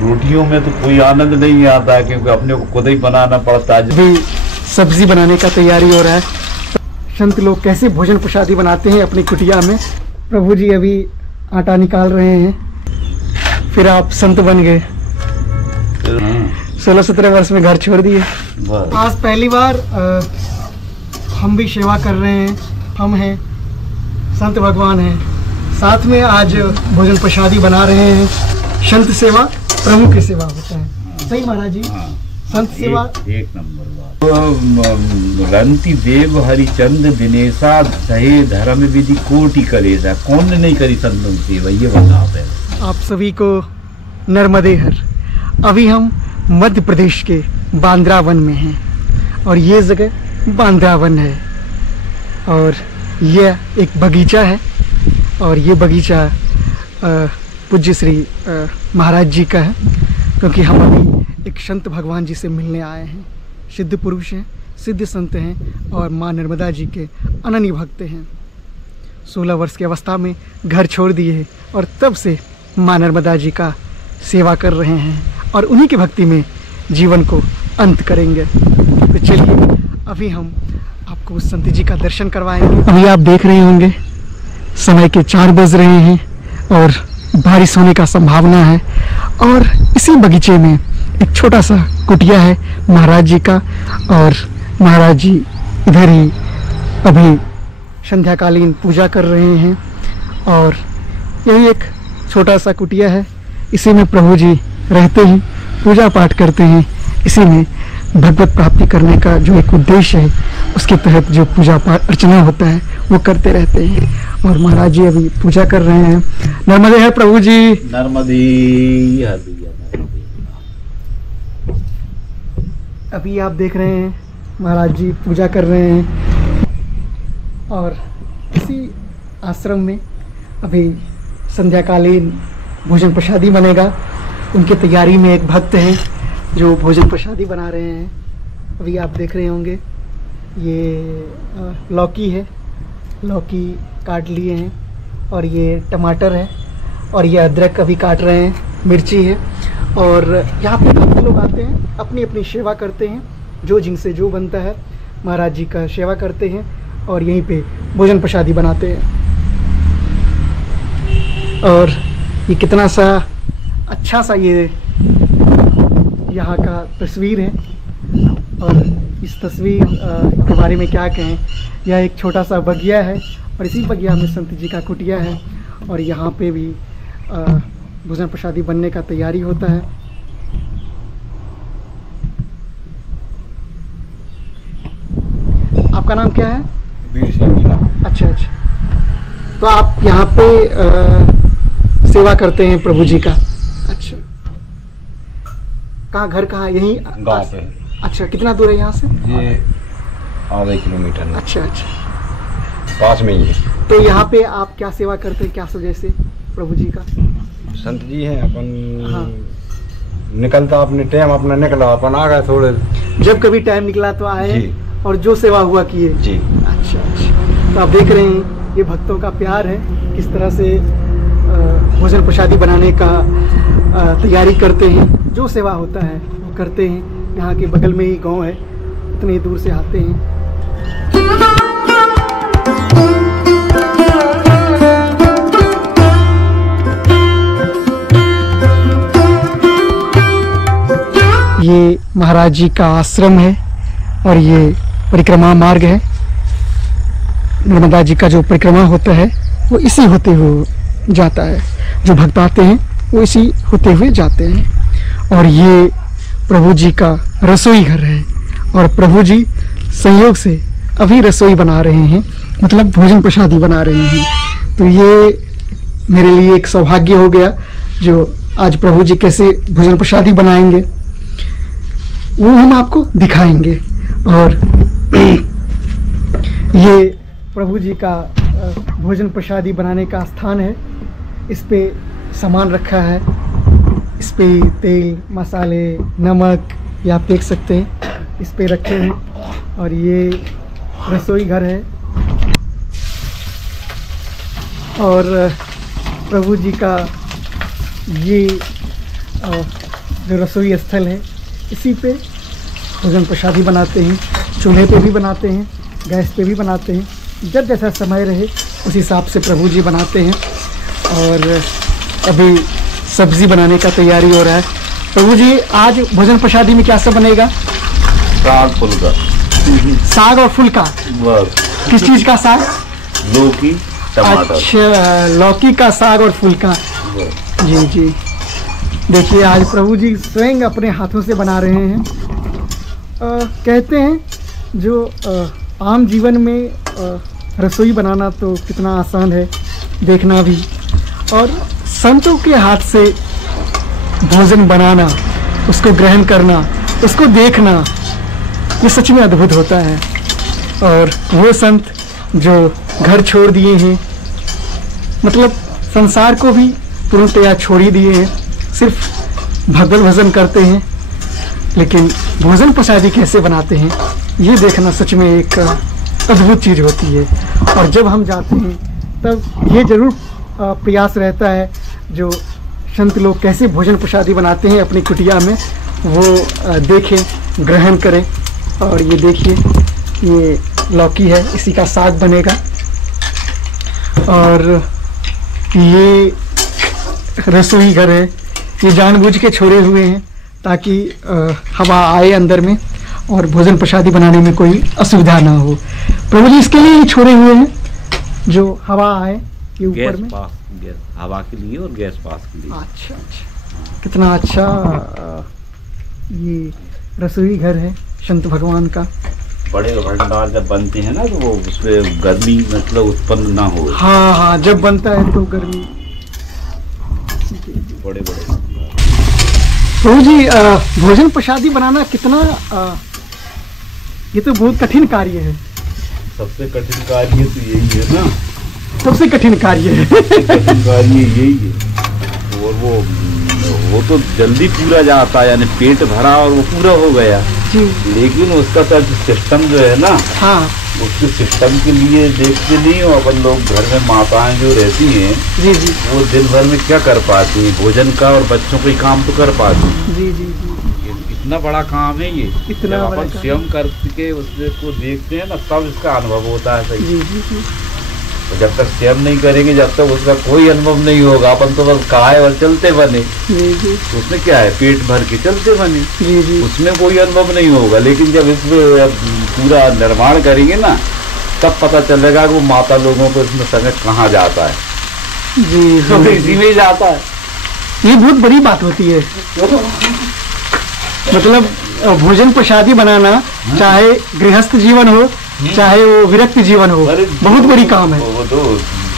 रोटियों में तो कोई आनंद नहीं आता है क्योंकि अपने को खुद ही बनाना पड़ता है। अभी सब्जी बनाने का तैयारी हो रहा है। संत लोग कैसे भोजन प्रसादी बनाते हैं अपनी कुटिया में। प्रभु जी अभी आटा निकाल रहे हैं, फिर आप संत बन गए। 16-17 वर्ष में घर छोड़ दिए। आज पहली बार हम भी सेवा कर रहे हैं। हम हैं संत भगवान हैं, साथ में आज भोजन प्रसादी बना रहे हैं। संत सेवा प्रभु की सेवा होता है। सही महाराज जी। संत सेवा एक नंबर बात। रंती देव हरिचंद दिनेशा सहे धर्म विधि कोटि करेजा। कौन ने नहीं करी संतों की सेवा, ये बताओ पहले। आप सभी को नर्मदे हर। अभी हम मध्य प्रदेश के बांद्रा वन में हैं और ये जगह बांद्रा वन है और यह एक बगीचा है और ये बगीचा पूज्य श्री महाराज जी का है, क्योंकि हम अभी एक संत भगवान जी से मिलने आए हैं। सिद्ध पुरुष हैं, सिद्ध संत हैं और माँ नर्मदा जी के अनन्य भक्त हैं। 16 वर्ष की अवस्था में घर छोड़ दिए हैं और तब से माँ नर्मदा जी का सेवा कर रहे हैं और उन्हीं की भक्ति में जीवन को अंत करेंगे। तो चलिए अभी हम आपको उस संत जी का दर्शन करवाएंगे। अभी आप देख रहे होंगे समय के 4 बज रहे हैं और बारिश होने का संभावना है और इसी बगीचे में एक छोटा सा कुटिया है महाराज जी का और महाराज जी इधर ही अभी संध्याकालीन पूजा कर रहे हैं और यही एक छोटा सा कुटिया है। इसी में प्रभु जी रहते हैं, पूजा पाठ करते हैं। इसी में भगवत प्राप्ति करने का जो एक उद्देश्य है उसके तहत जो पूजा पाठ अर्चना होता है वो करते रहते हैं। और महाराज जी अभी पूजा कर रहे हैं। नर्मदे है प्रभु जी। नर्मदे। अभी आप देख रहे हैं महाराज जी पूजा कर रहे हैं और इसी आश्रम में अभी संध्याकालीन भोजन प्रसादी बनेगा। उनके तैयारी में एक भक्त हैं जो भोजन प्रसादी बना रहे हैं। अभी आप देख रहे होंगे ये लौकी है, लौकी काट लिए हैं और ये टमाटर है और ये अदरक अभी काट रहे हैं, मिर्ची है। और यहाँ पे भक्त लोग आते हैं, अपनी अपनी सेवा करते हैं, जो जिनसे जो बनता है महाराज जी का सेवा करते हैं और यहीं पे भोजन प्रसादी बनाते हैं। और ये कितना सा अच्छा सा ये यहाँ का तस्वीर है और इस तस्वीर के बारे में क्या कहें। यह एक छोटा सा बगिया है और इसी बगिया में संत जी का कुटिया है और यहाँ पे भी भोजन प्रसादी बनने का तैयारी होता है। आपका नाम क्या है? वीर सिंह। अच्छा अच्छा, तो आप यहाँ पे सेवा करते हैं प्रभु जी का। अच्छा, कहाँ घर कहाँ? यहीं गाँव पे। अच्छा, कितना दूर है यहाँ से? ये आधा किलोमीटर। अच्छा अच्छा, पास में ही है। तो यहाँ पे आप क्या सेवा करते हैं, क्या वजह से प्रभु जी का? संत जी हैं अपन। हाँ। निकलता अपने टाइम अपना निकला, अपन आ गए थोड़े। जब कभी टाइम निकला तो आए जी। और जो सेवा हुआ किए। जी। अच्छा अच्छा, तो आप देख रहे हैं ये भक्तों का प्यार है, किस तरह से भोजन प्रसादी बनाने का तैयारी करते हैं। जो सेवा होता है वो करते हैं। यहाँ के बगल में ही गांव है, इतनी दूर से आते हैं। ये महाराज जी का आश्रम है और ये परिक्रमा मार्ग है। नर्मदा जी का जो परिक्रमा होता है वो इसी होते हुए जाता है। जो भक्त आते हैं वो इसी होते हुए जाते हैं। और ये प्रभु जी का रसोई घर है और प्रभु जी संयोग से अभी रसोई बना रहे हैं, मतलब भोजन प्रसादी बना रहे हैं। तो ये मेरे लिए एक सौभाग्य हो गया जो आज प्रभु जी कैसे भोजन प्रसादी बनाएंगे वो हम आपको दिखाएंगे। और ये प्रभु जी का भोजन प्रसादी बनाने का स्थान है। इस पे सामान रखा है, इस पे तेल, मसाले, नमक ये आप देख सकते हैं इस पे रखे हैं। और ये रसोई घर है और प्रभु जी का ये जो रसोई स्थल है, इसी पे भोजन प्रसादी बनाते हैं। चूल्हे पे भी बनाते हैं, गैस पे भी बनाते हैं, जब जैसा समय रहे उस हिसाब से प्रभु जी बनाते हैं। और अभी सब्जी बनाने का तैयारी हो रहा है। प्रभु जी, आज भोजन प्रसादी में क्या सब बनेगा? साग फुल्का। साग और फुल्का? बस। किस चीज का साग? लौकी टमाटर। अच्छा, लौकी का साग और फुल्का। जी जी। देखिए, आज प्रभु जी स्वयं अपने हाथों से बना रहे हैं। कहते हैं जो आम जीवन में रसोई बनाना तो कितना आसान है, देखना भी, और संतों के हाथ से भोजन बनाना, उसको ग्रहण करना, उसको देखना, ये सच में अद्भुत होता है। और वो संत जो घर छोड़ दिए हैं, मतलब संसार को भी पूर्णतया छोड़ ही दिए हैं, सिर्फ भगवत भजन करते हैं, लेकिन भोजन प्रसादी कैसे बनाते हैं ये देखना सच में एक अद्भुत चीज़ होती है। और जब हम जाते हैं तब ये जरूर प्रयास रहता है, जो संत लोग कैसे भोजन प्रसादी बनाते हैं अपनी कुटिया में, वो देखें, ग्रहण करें। और ये देखिए, ये लौकी है, इसी का साग बनेगा। और ये रसोई घर है, ये जानबूझ के छोड़े हुए हैं ताकि हवा आए अंदर में और भोजन प्रसादी बनाने में कोई असुविधा ना हो। प्रभु जी, इसके लिए छोड़े हुए हैं जो हवा आए ये ऊपर में, गैस हवा के लिए और गैस पास के लिए। अच्छा अच्छा, कितना अच्छा ये रसोई घर है संत भगवान का। बड़े भंडार जब बनते हैं ना, तो वो उसमें गर्मी मतलब उत्पन्न ना हो। हाँ हाँ, जब बनता है तो गर्मी। बड़े बड़े प्रभु जी, भोजन प्रसादी बनाना कितना ये तो बहुत कठिन कार्य है। सबसे कठिन कार्य तो यही है ना। सबसे कठिन कार्य है। कठिन कार्य यही है। और वो तो जल्दी पूरा जाता है, यानी पेट भरा और वो पूरा हो गया जी। लेकिन उसका सिस्टम जो है ना, हाँ, उसके सिस्टम के लिए देखते नहीं हो अपन लोग। घर में माताएं जो रहती हैं जी जी, वो दिन भर में क्या कर पाती हैं? भोजन का और बच्चों का ही काम तो कर पाती हैं। जी जी जी, ये इतना बड़ा काम है ये। इतना जब बड़ा अपन काम। स्वयं करके उसको देखते हैं ना, तब इसका अनुभव होता है सही। जी जी जी। तो जब तक स्वयं नहीं करेंगे, जब तक उसका कोई अनुभव नहीं होगा, अपन तो बस खाए और चलते बने। जी जी तो उसमें क्या है, पेट भर के चलते बने, जी जी, उसमें कोई अनुभव नहीं होगा। लेकिन जब इसमें पूरा निर्माण करेंगे ना, तब पता चलेगा कि वो माता लोगों को इसमें समय कहाँ जाता है। जी तो जी, इसी में ही जाता है। ये बहुत बड़ी बात होती है। मतलब भोजन प्रसादी बनाना, चाहे गृहस्थ जीवन हो चाहे वो विरक्त जीवन हो, अरे बहुत बड़ी काम है। वो तो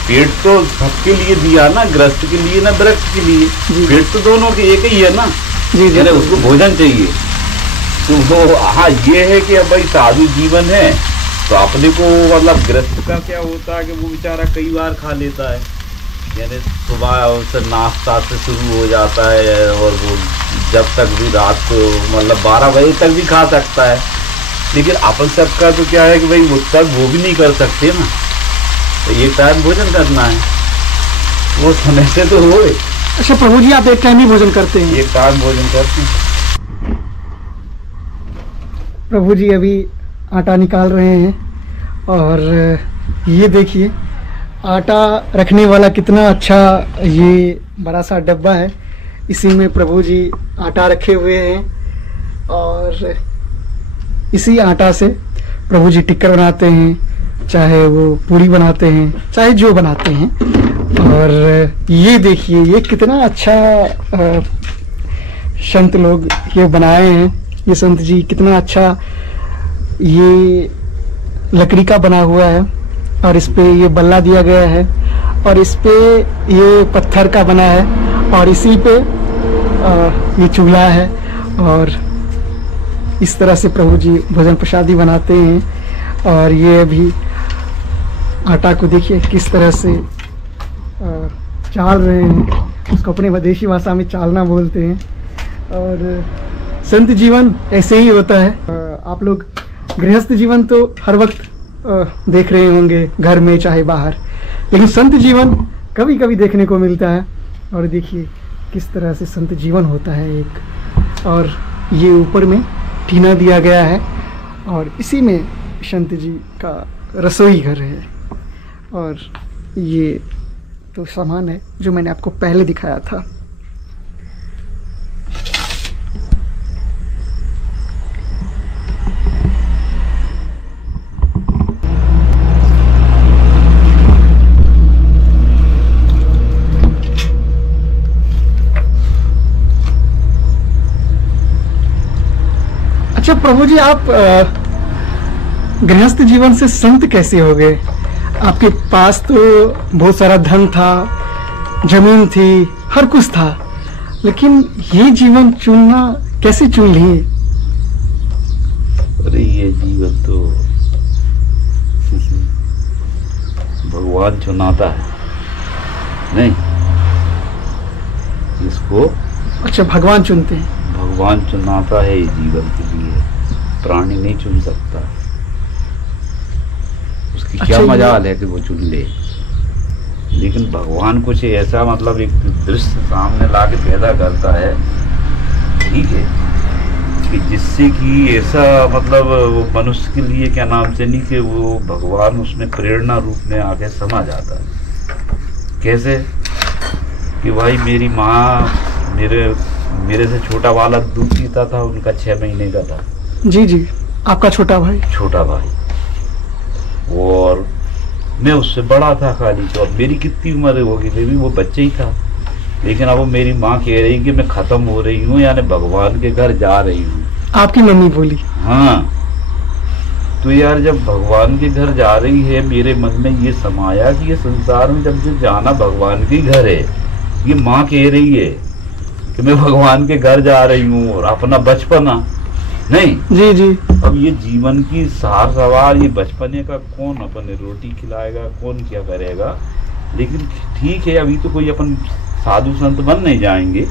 पेट तो सबके लिए दिया ना, गृहस्थ के लिए ना विरक्त के लिए। जी। पेट तो दोनों के एक ही है ना। जी जी, यानी उसको भोजन चाहिए। तो वो हाँ, ये है कि अब भाई साधु जीवन है तो अपने को, मतलब गृहस्थ का क्या होता है कि वो बेचारा कई बार खा लेता है। यानी सुबह उससे नाश्ता से शुरू हो जाता है और वो जब तक भी रात को मतलब 12 बजे तक भी खा सकता है। लेकिन अपन सबका तो क्या है कि भाई वो तक वो भी नहीं कर सकते ना, तो एक टाइम भोजन करना है, वो समय से तो हो। अच्छा प्रभु जी, आप एक टाइम ही भोजन करते हैं? एक टाइम भोजन करते हैं। प्रभु जी अभी आटा निकाल रहे हैं और ये देखिए, आटा रखने वाला कितना अच्छा ये बड़ा सा डब्बा है, इसी में प्रभु जी आटा रखे हुए हैं। और इसी आटा से प्रभु जी टिक्कर बनाते हैं, चाहे वो पूरी बनाते हैं, चाहे जो बनाते हैं। और ये देखिए, ये कितना अच्छा संत लोग ये बनाए हैं। ये संत जी कितना अच्छा, ये लकड़ी का बना हुआ है और इस पे ये बल्ला दिया गया है और इस पे ये पत्थर का बना है और इसी पे ये चूल्हा है। और इस तरह से प्रभु जी भोजन प्रसादी बनाते हैं। और ये अभी आटा को देखिए किस तरह से चाल रहे हैं, उसको अपने विदेशी भाषा में चालना बोलते हैं। और संत जीवन ऐसे ही होता है। आप लोग गृहस्थ जीवन तो हर वक्त देख रहे होंगे, घर में चाहे बाहर, लेकिन संत जीवन कभी कभी देखने को मिलता है। और देखिए किस तरह से संत जीवन होता है एक और ये ऊपर में टीना दिया गया है और इसी में संत जी का रसोई घर है। और ये तो सामान है जो मैंने आपको पहले दिखाया था। अच्छा प्रभु जी, आप गृहस्थ जीवन से संत कैसे हो गए? आपके पास तो बहुत सारा धन था, जमीन थी, हर कुछ था, लेकिन ये जीवन चुनना कैसे चुन लिए? अरे ये जीवन तो भगवान चुनाता है, नहीं इसको। अच्छा, भगवान चुनते हैं? भगवान चुनाता है ये जीवन के लिए, प्राणी नहीं चुन सकता। उसकी क्या मजाल है कि वो चुन ले, लेकिन भगवान कुछ ऐसा मतलब एक दृश्य सामने लाके पैदा करता है, ठीक है, कि जिससे कि ऐसा मतलब वो मनुष्य के लिए क्या नाम से नहीं कि वो भगवान उसमें प्रेरणा रूप में आके समा जाता है। कैसे कि भाई मेरी माँ मेरे से छोटा बालक दूध पीता था, उनका 6 महीने का था। जी जी, आपका छोटा भाई? छोटा भाई। और मैं उससे बड़ा था खाली, तो अब मेरी कितनी उम्र होगी, भी वो बच्चे ही था। लेकिन अब वो मेरी माँ कह रही कि मैं खत्म हो रही हूँ, यानी भगवान के घर जा रही हूँ। आपकी मम्मी बोली? हाँ। तो यार जब भगवान के घर जा रही है, मेरे मन में ये समाया कि ये संसार में जब जो जाना भगवान के घर है, ये माँ कह रही है कि मैं भगवान के घर जा रही हूँ, और अपना बचपना नहीं। जी जी। अब ये जीवन की सार सवार, ये बचपने का कौन अपने रोटी खिलाएगा, कौन क्या करेगा। लेकिन ठीक है, अभी तो कोई अपन साधु संत बन नहीं जाएंगे,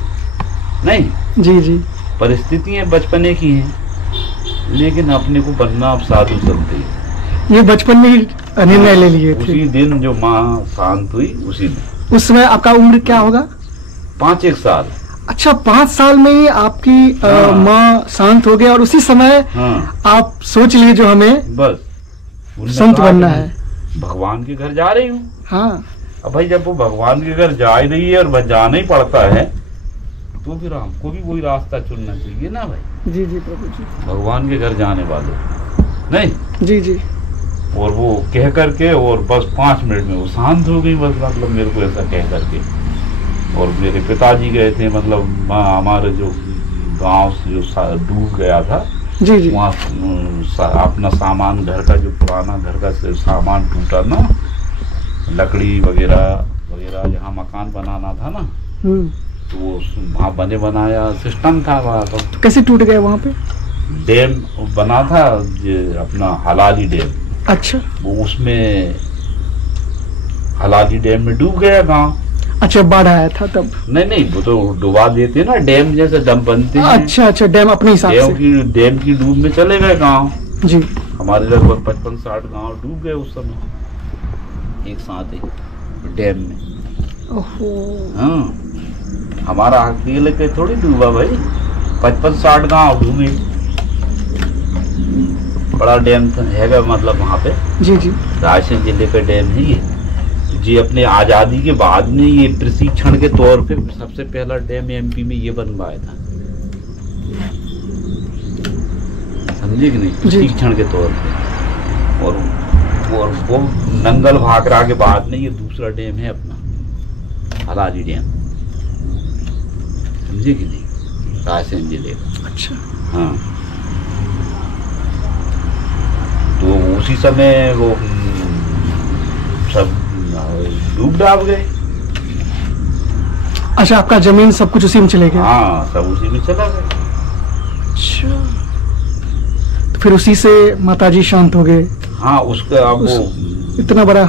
नहीं। जी जी। परिस्थितियां बचपने की हैं, लेकिन अपने को बनना अब साधु संत ही। ये बचपन में ही निर्णय ले लिए थे? उसी दिन जो माँ शांत हुई उसी दिन। उस समय आपका उम्र क्या होगा? 5-1 साल। अच्छा, 5 साल में ही आपकी माँ शांत हो गए, और उसी समय आप सोच लिए जो हमें बस संत बनना है, भगवान के घर जा रही हूँ। हाँ। अब भाई जब वो भगवान के घर जा रही है और जाना ही पड़ता है, तो फिर हमको भी वही रास्ता चुनना चाहिए ना भाई। जी जी प्रभु जी। भगवान के घर जाने वाले, नहीं। जी जी। और वो कह करके, और बस 5 मिनट में वो शांत हो गई, बस मतलब मेरे को ऐसा कह करके। और मेरे पिताजी गए थे, मतलब हमारे जो गांव से जो डूब गया था, जी जी, वहाँ अपना सामान, घर का जो पुराना घर का सामान टूटा ना, लकड़ी वगैरह वगैरह, जहाँ मकान बनाना था ना, तो वो वहाँ बने बनाया सिस्टम था वहाँ। तो कैसे टूट गए वहाँ पे? डैम बना था अपना हलाली डैम। अच्छा। वो उसमें हलाली डैम में डूब गया गांव। अच्छा, बाढ़ आया था तब? नहीं, वो तो डुबा देते ना, डैम जैसे डैम बनते हैं। अच्छा अच्छा, डैम अपने हिसाब से। डैम की डूब में चले गए गांव। जी। हमारे लगभग 55-60 गांव डूब गए उस समय एक साथ ही डैम में। ओहो। हाँ, हमारा अकेले के थोड़ी डूबा भाई, 55-60 गांव डूबे। बड़ा डैम है मतलब वहाँ पे। जी जी। रायसेन जिले का डैम है ये जी। अपने आजादी के बाद में ये प्रशिक्षण के तौर पे सबसे पहला डैम एमपी में ये बनवाया था, समझे कि नहीं, प्रशिक्षण के तौर पे। और वो नंगल भाखड़ा के बाद में ये दूसरा डैम है अपना हलाली डैम, समझे कि नहीं, रायसेन जिले का। अच्छा। हाँ, तो उसी समय वो सब डूब डाब गए। अच्छा, आपका जमीन सब कुछ उसी में चले गया? हाँ, सब उसी में चला गया। अच्छा, तो फिर उसी से माताजी शांत हो गए? हाँ, उसका अब वो इतना बड़ा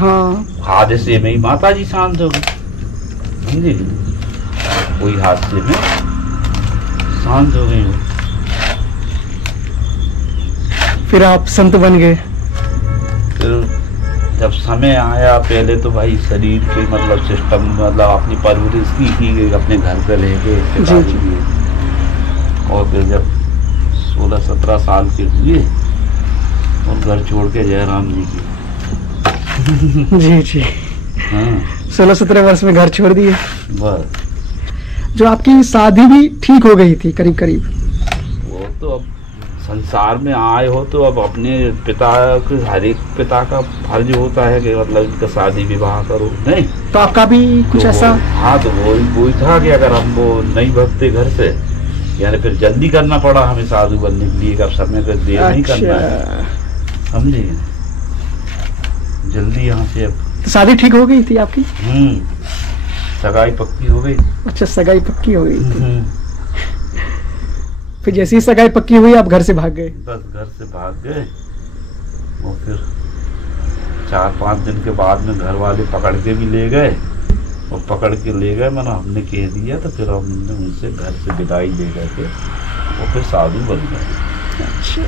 हादसे में ही माताजी शांत हो गई, समझे, कोई हादसे में शांत हो गई। फिर आप संत बन गए? फिर जब समय आया, पहले तो भाई शरीर के मतलब सिस्टम, मतलब अपनी परवरिश की अपने घर पे रह गए, और फिर जब 16-17 साल के हुए और घर छोड़ के जयराम जी की। जी जी। हाँ 16-17 वर्ष में घर छोड़ दिए। बस जो आपकी शादी भी ठीक हो गई थी करीब करीब। वो तो अब संसार में आए हो तो अब अपने पिता के, हर एक पिता का फर्ज होता है कि मतलब इनका शादी विवाह करो। नहीं तो आपका भी कुछ तो ऐसा? हाँ तो वही था कि अगर हम वो नहीं भगते घर से, यानी फिर जल्दी करना पड़ा हमें साधु बनने के लिए, अब समय को देर नहीं करना है, समझे, जल्दी यहाँ से। अब तो शादी ठीक हो गई थी आपकी? सगाई पक्की हो गई। अच्छा, सगाई पक्की हो गई थी। फिर जैसे ही सगाई पक्की हुई आप घर से भाग गए? बस घर से भाग गए और फिर 4-5 दिन के बाद में घर वाले पकड़ के भी ले गए, और पकड़ के ले गए मैंने हमने कह दिया, तो फिर हमने उनसे घर से विदाई ले गए थे और फिर साधु बन गए। अच्छा।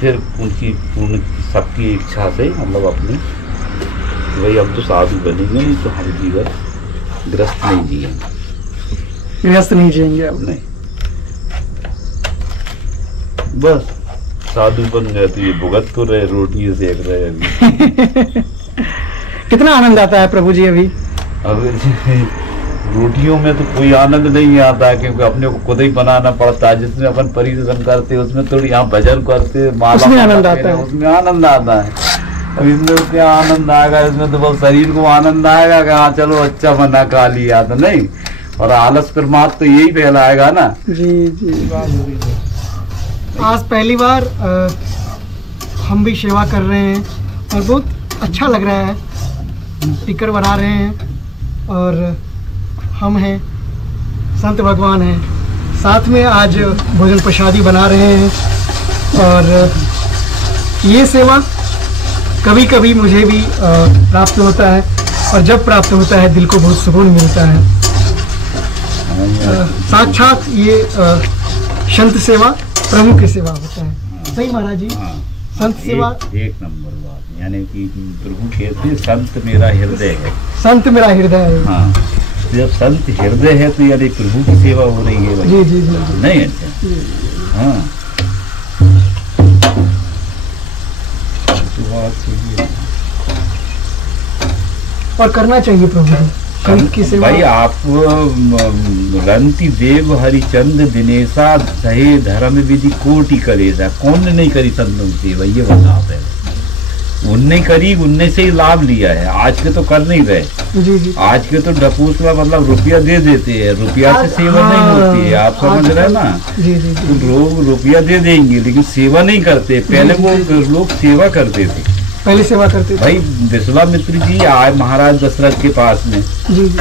फिर उनकी पूर्ण सबकी इच्छा से मतलब अपनी वही अब तो साधु बनेंगे, नहीं तो हम जीवन ग्रस्त नहीं जिएंगे। गृहस्थ नहीं जिएंगे अब? नहीं, बस साधु बन गए तो ये भुगत तो रहे, रोटी सेक रहे अभी। कितना आनंद आता है प्रभु जी अभी? अब रोटियों में तो कोई आनंद नहीं आता है, क्योंकि अपने को खुद ही बनाना पड़ता है। जिसमें अपन परिश्रम करते उसमें थोड़ी यहाँ भजन करते, उसमें आनंद आता है, उसमें आनंद आता है। अब इसमें क्या आनंद आएगा? इसमें तो बस शरीर को आनंद आएगा कि हाँ चलो अच्छा बना खा लिया, तो नहीं, और आलस फिर मात तो यही फैलाएगा ना। जी जी। आज पहली बार हम भी सेवा कर रहे हैं और बहुत अच्छा लग रहा है। टिकर बना रहे हैं और हम हैं, संत भगवान हैं, साथ में आज भोजन प्रसादी बना रहे हैं। और ये सेवा कभी कभी मुझे भी प्राप्त होता है, और जब प्राप्त होता है दिल को बहुत सुकून मिलता है। साक्षात ये संत सेवा प्रभु की सेवा होता है। सही महाराज जी? हाँ, संत सेवा एक नंबर बात, यानी कि प्रभु कहते हैं संत मेरा हृदय है। संत मेरा हृदय है। हाँ, जब संत हृदय है तो यानी प्रभु की सेवा हो रही है। जी जी जी। नहीं अच्छा। हाँ तो बात सही है। और करना चाहिए प्रभु जी संत की सेवा। भाई आप रंती देव हरिचंद दिनेशा सहे धर्म विधि कोटि करेजा, कौन ने नहीं करी संतों की सेवा? ये बताओ पहले। उनने करी, उनने से ही लाभ लिया है। आज के तो कर नहीं रहे। जी जी। आज के तो डपूस में मतलब रुपया दे देते हैं, रुपया से सेवा नहीं होती है, आप समझ रहे हैं ना। जी जी। तो लोग रुपया दे देंगे लेकिन सेवा नहीं करते। पहले वो लोग सेवा करते थे, पहले सेवा करते थे। भाई विश्वामित्र जी आए महाराज दशरथ के पास में, जी जी।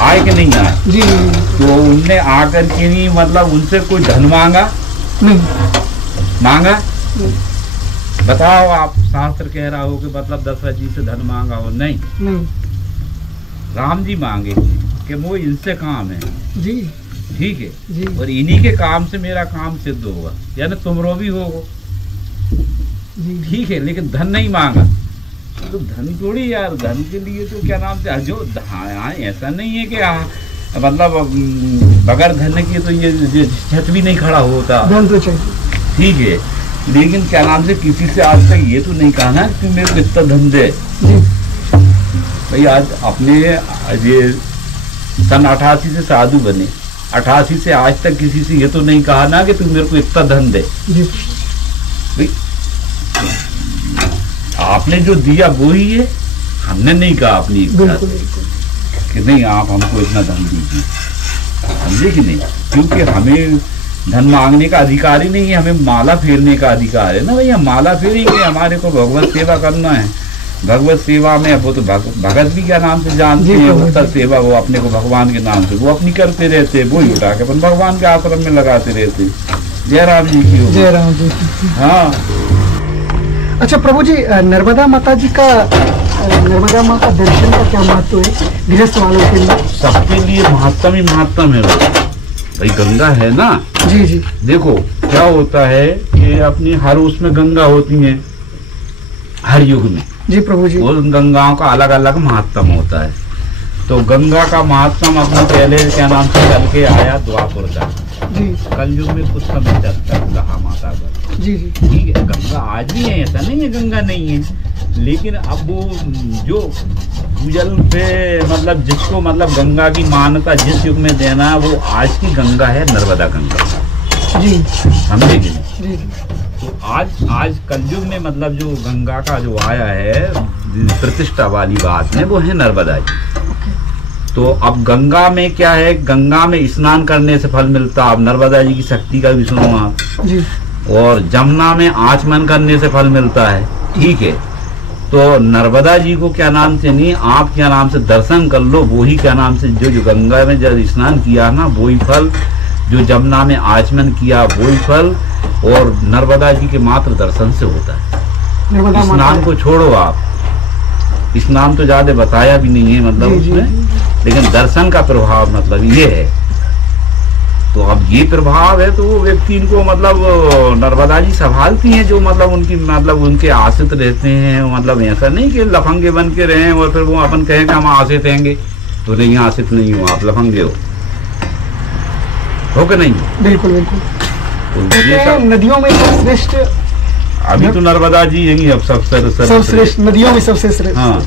आए कि नहीं आए? जी जी। तो उनने आकर के नहीं मतलब उनसे कोई धन मांगा? नहीं मांगा। बताओ, आप शास्त्र कह रहा हो कि मतलब दशरथ जी से धन मांगा हो? नहीं नहीं। राम जी मांगे कि वो इनसे काम है। जी ठीक है जी। और इन्हीं के काम से मेरा काम सिद्ध होगा, यानी तुमरो भी होगा। जी ठीक है, लेकिन धन नहीं मांगा। तो धन थोड़ी यार, धन के लिए तो क्या नाम से जो हाँ, ऐसा नहीं है कि मतलब बगैर धन के तो ये छत भी नहीं खड़ा होता। धन तो चाहिए। ठीक है, लेकिन क्या नाम से किसी से आज तक ये तो नहीं कहा ना कि मेरे को इतना धन दे। जी। भाई आज अपने ये सन 88 से साधु बने, 88 से आज तक किसी से ये तो नहीं कहा ना कि तू मेरे को इतना धन दे। जी। भाई आपने जो दिया वो ही है, हमने नहीं कहा अपनी इच्छा से कि नहीं आप हमको इतना धन दीजिए, समझे कि नहीं? क्योंकि हमें धन मांगने का अधिकार ही नहीं है, हमें माला फेरने का अधिकार है ना भैया। माला फेरेंगे, हमारे को भगवत सेवा करना है। भगवत सेवा में वो तो भगत भी क्या नाम से जानते हैं, वो सेवा वो अपने को भगवान के नाम से वो अपनी करते रहते, वो ही उठा के अपन भगवान के आश्रम में लगाते रहते। जयराम जी की हो। जयराम जी। हाँ। अच्छा प्रभु जी, नर्मदा माता जी का, नर्मदा माँ का दर्शन का क्या महत्व है गृहस्थ वालों के लिए? सबके लिए महत्तम ही महत्तम है भाई। गंगा है ना। जी जी। देखो क्या होता है कि अपनी हर उसमें गंगा होती है, हर युग में। जी प्रभु जी। उन गंगाओं का अलग अलग महत्तम होता है। तो गंगा का महत्तम अपने पहले क्या नाम से चल के आया द्वापर का। जी कलयुग में कुछ समय तक रहा माता का। जी जी ठीक है, गंगा आज भी है, ऐसा नहीं है गंगा नहीं है, लेकिन अब वो जो भूजल पे मतलब जिसको मतलब गंगा की मान्यता जिस युग में देना, वो आज की गंगा है नर्मदा गंगा। जी समझे कि नहीं? जी जी तो आज कलयुग में मतलब जो गंगा का जो आया है प्रतिष्ठा वाली बात में, वो है नर्मदा जी। तो अब गंगा में क्या है, गंगा में स्नान करने से फल मिलता। अब नर्मदा जी की शक्ति का भी सुनो आप जी। और जमुना में आचमन करने से फल मिलता है। ठीक है, तो नर्मदा जी को क्या नाम से नहीं, आप क्या नाम से दर्शन कर लो, वो ही क्या नाम से जो गंगा में जब स्नान किया ना वही फल, जो जमुना में आचमन किया वही फल, और नर्मदा जी के मात्र दर्शन से होता है। स्नान को छोड़ो आप, स्नान तो ज्यादा बताया भी नहीं है मतलब उसमें, लेकिन दर्शन का प्रभाव मतलब ये है। तो अब ये प्रभाव है तो वो व्यक्ति इनको मतलब नर्मदा जी संभालती हैं, जो मतलब उनकी मतलब उनके आश्रित रहते हैं। मतलब ऐसा नहीं कि लफंगे बन के रहे और फिर वो अपन कहें कि हम आश्रित रहेंगे, तो नहीं, आश्रित नहीं हो, आप लफंगे हो कि नहीं? बिल्कुल बिल्कुल। तो ये सब नदियों में सर्वश्रेष्ठ अभी तो नर्मदा जी यही अब सर्वश्रेष्ठ नदियों में सबसे श्रेष्ठ। हाँ,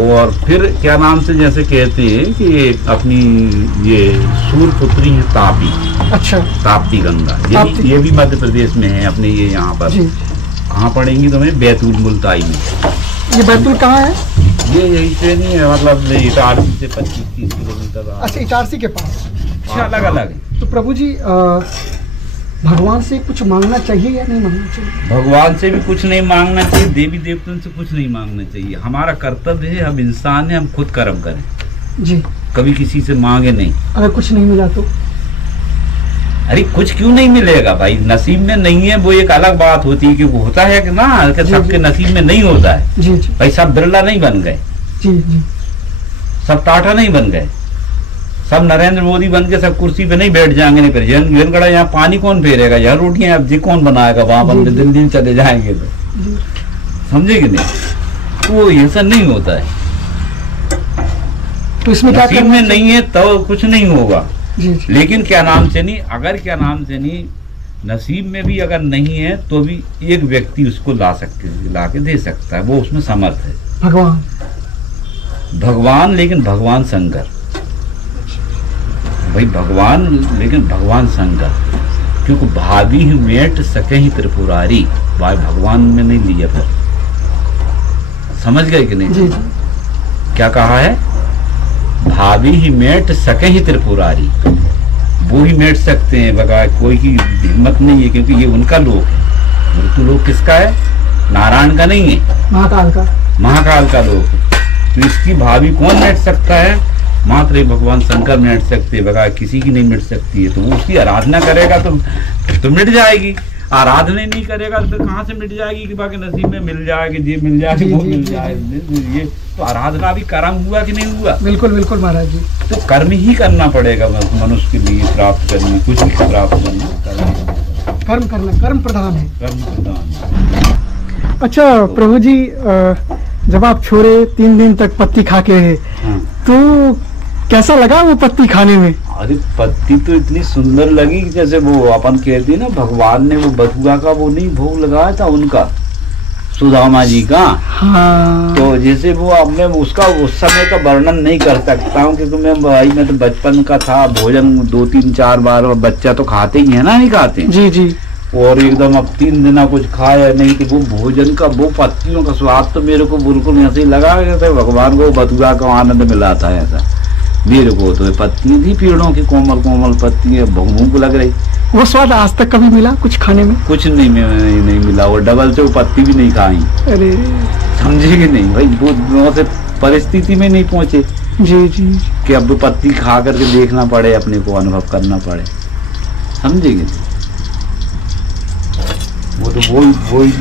और फिर क्या नाम से जैसे कहते हैं कि अपनी ये सूर्यपुत्री है तापी। अच्छा, ताप्ती गंगा, ये भी मध्य प्रदेश में है अपने, ये यहाँ पर कहाँ पड़ेंगी तुम्हें? बैतूल मुल्ताई में। ये बैतूल कहाँ है? ये यही से नहीं है, मतलब इटारसी से 25-30 किलोमीटर। अच्छा, इटारसी के पास। अलग अलग है। तो प्रभु जी भगवान से कुछ मांगना चाहिए या नहीं मांगना चाहिए? भगवान से भी कुछ नहीं मांगना चाहिए, देवी देवताओं से कुछ नहीं मांगना चाहिए। हमारा कर्तव्य है, हम इंसान हैं, हम खुद कर्म करें जी, कभी किसी से मांगे नहीं। अगर कुछ नहीं मिला तो? अरे कुछ क्यों नहीं मिलेगा भाई, नसीब में नहीं है वो एक अलग बात होती है, कि होता है कि ना कि सबके नसीब में नहीं होता है जी जी। भाई, सब बिरला नहीं बन गए जी जी, सब टाटा नहीं बन गए, सब नरेंद्र मोदी बन के सब कुर्सी पे नहीं बैठ जाएंगे। नहीं, फिर गड़ा यहाँ पानी कौन फेरेगा, यहाँ रोटियां अब जी कौन बनाएगा, वहां बंदे दिन दिन चले जाएंगे तो समझे कि नहीं? तो ऐसा नहीं होता है। तो इसमें क्या नसीब में नहीं है तो कुछ नहीं होगा जी जी। लेकिन क्या नाम से नहीं, अगर क्या नाम से नहीं नसीब में भी अगर नहीं है तो भी एक व्यक्ति उसको ला के दे सकता है, वो उसमें समर्थ है। भगवान लेकिन भगवान शंकर भाई, भगवान लेकिन भगवान शंकर, क्योंकि भाभी ही मेट सके ही त्रिपुरारी, भाई भगवान में नहीं लिया। फिर समझ गए कि नहीं? जी। क्या कहा है? भाभी ही मेट सके ही त्रिपुरारी, वो ही मेट सकते हैं, बगैर कोई की हिम्मत नहीं है, क्योंकि ये उनका लोक है। मृत्यु लोक किसका है? नारायण का नहीं है, महाकाल का। महाकाल का लोक। तो इसकी भाभी कौन मेट सकता है? मात्र भगवान शंकर मिट सकते हैं, बगैर किसी की नहीं मिट सकती है। तो वो उसकी आराधना करेगा तो मिट जाएगी, आराधना नहीं करेगा तो कहाँ से मिट जाएगी? कि बाकी नसीब में मिल जाएगी, ये मिल जाएगी, वो मिल जाएगी। ये तो आराधना भी कर्म हुआ कि नहीं हुआ? बिल्कुल बिल्कुल महाराज जी। तो कर्म ही करना पड़ेगा मनुष्य के लिए, प्राप्त करनी कुछ भी प्राप्त करना, कर्म करना, कर्म प्रधान है, कर्म प्रधान। अच्छा प्रभु जी, जब आप छोड़े 3 दिन तक पत्ती खा के रहे, तो कैसा लगा वो पत्ती खाने में? अरे पत्ती तो इतनी सुंदर लगी कि जैसे वो अपन कहते हैं ना, भगवान ने वो बथुआ का वो नहीं भोग लगाया था उनका, सुदामा जी का। हाँ। तो जैसे वो अब मैं उसका उस समय का वर्णन नहीं कर सकता हूँ, क्योंकि मैं भाई मैं तो बचपन का था, भोजन 2-3-4 बार, बच्चा तो खाते ही है ना, नहीं खाते जी जी। और एकदम अब 3 दिन कुछ खाया नहीं, तो वो भोजन का वो पत्तियों का स्वाद तो मेरे को बिल्कुल ऐसे ही लगा, जैसे भगवान को बथुआ का आनंद मिला था। ऐसा मेरे को तो पत्ती थी, पेड़ों की कोमल कोमल पत्ती मुंह को लग रही। वो स्वाद आज तक कभी मिला कुछ खाने में? कुछ नहीं मिला, और डबल से वो पत्ती भी नहीं खाई। अरे समझे कि नहीं भाई, वो से परिस्थिति में नहीं पहुंचे जी जी, कि अब पत्ती खा करके देखना पड़े, अपने को अनुभव करना पड़े। समझे कि वो तो वो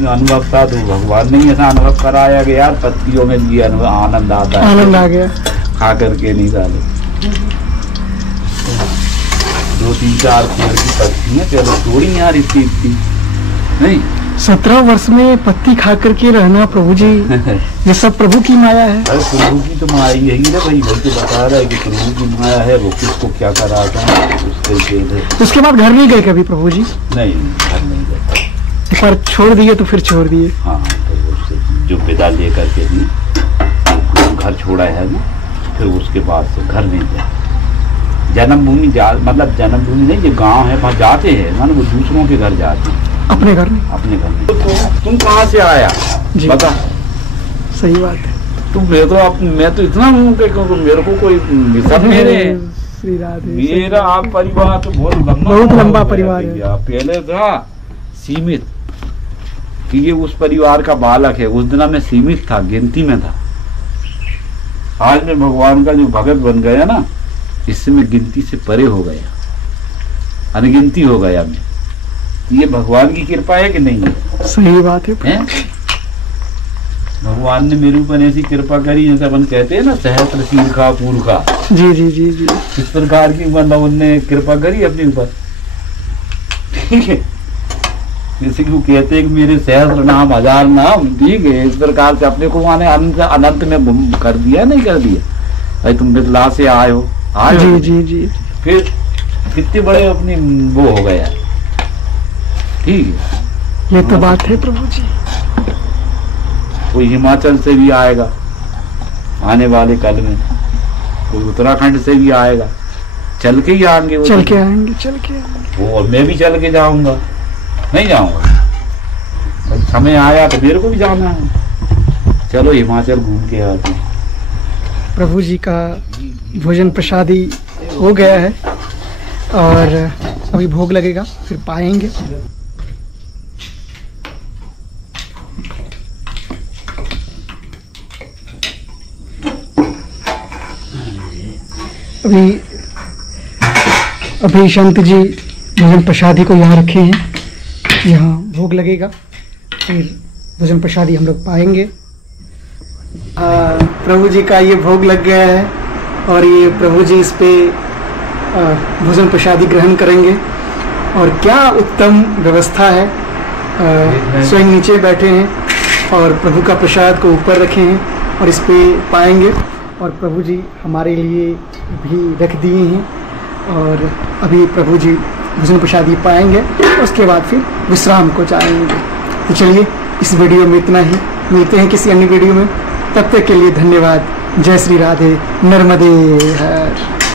अनुभव था, तो भगवान ने ऐसा अनुभव कराया कि यार पत्तियों में ये आनंद आता है, आनंद आ गया खा करके नहीं डाले। 2-3-4 पेड़ की पत्ती है, चलो तोड़ी यार इतनी नहीं, 17 वर्ष में पत्ती खा करके रहना प्रभु जी, ये सब प्रभु की माया है। अरे प्रभु की तो माया यही ना भाई, भाई तो बता रहा है कि प्रभु की माया है, वो किसको क्या कराता है उसके बाद घर नहीं गए कभी प्रभु जी? नहीं, घर नहीं गए। एक बार छोड़ दिए तो फिर छोड़ दिए? हाँ, तो उससे जो विदा लेकर के भी घर छोड़ा है ना, फिर उसके बाद से घर नहीं गया। जन्मभूमि मतलब जन्मभूमि नहीं, जो गांव है वहाँ जाते हैं, मानो वो दूसरों के घर जाते हैं, अपने घर नहीं। अपने घर नहीं। तो तुम कहाँ से आया बता? सही बात है। तुम मैं तो इतना हूँ कि मेरे को कोई सब मेरा आप परिवार तो बहुत लंबा परिवार है। पहले था सीमित कि ये उस परिवार का बालक है, उस दिन मैं सीमित था, गिनती में था। आज मैं भगवान का जो भगत बन गया ना, इससे मैं गिनती से परे हो गया, अनगिनती हो गया मैं। ये भगवान की कृपा है कि नहीं है? सही बात है। भगवान ने मेरे ऊपर ऐसी कृपा करी, जैसे अपन कहते हैं ना सहस्त्र शीर्षा पूर्खा। जी जी जी जी, इस प्रकार की मतलब उनने कृपा करी अपने ऊपर। ठीक है, जैसे कि वो कहते हैं कि मेरे सहस्त्र नाम हजार नाम, ठीक है, इस प्रकार से अपने को माने अनंत में कर दिया, नहीं कर दिया भाई। तुम बिरला से आए हो जी जी जी, फिर कितने बड़े अपनी वो हो गया। ठीक है, ये तो बात है प्रभु जी। कोई हिमाचल से भी आएगा आने वाले कल में, कोई उत्तराखंड से भी आएगा, चल के ही आएंगे, चल के आएंगे। और मैं भी चल के जाऊंगा, नहीं जाऊंगा, समय आया तो मेरे को भी जाना है। चलो हिमाचल घूम के आते हैं। प्रभु जी का भोजन प्रसादी हो गया है और अभी भोग लगेगा, फिर पाएंगे। अभी संत जी भोजन प्रसादी को यहाँ रखे हैं, यहाँ भोग लगेगा, फिर भोजन प्रसादी हम लोग पाएंगे। प्रभु जी का ये भोग लग गया है और ये प्रभु जी इस पे भोजन प्रसादी ग्रहण करेंगे। और क्या उत्तम व्यवस्था है, स्वयं नीचे बैठे हैं और प्रभु का प्रसाद को ऊपर रखे हैं और इस पे पाएंगे। और प्रभु जी हमारे लिए भी रख दिए हैं और अभी प्रभु जी भोजन प्रसादी पाएंगे, उसके बाद फिर विश्राम को जाएंगे। तो चलिए, इस वीडियो में इतना ही, मिलते हैं किसी अन्य वीडियो में, तब तक के लिए धन्यवाद। जय श्री राधे, नर्मदे हर।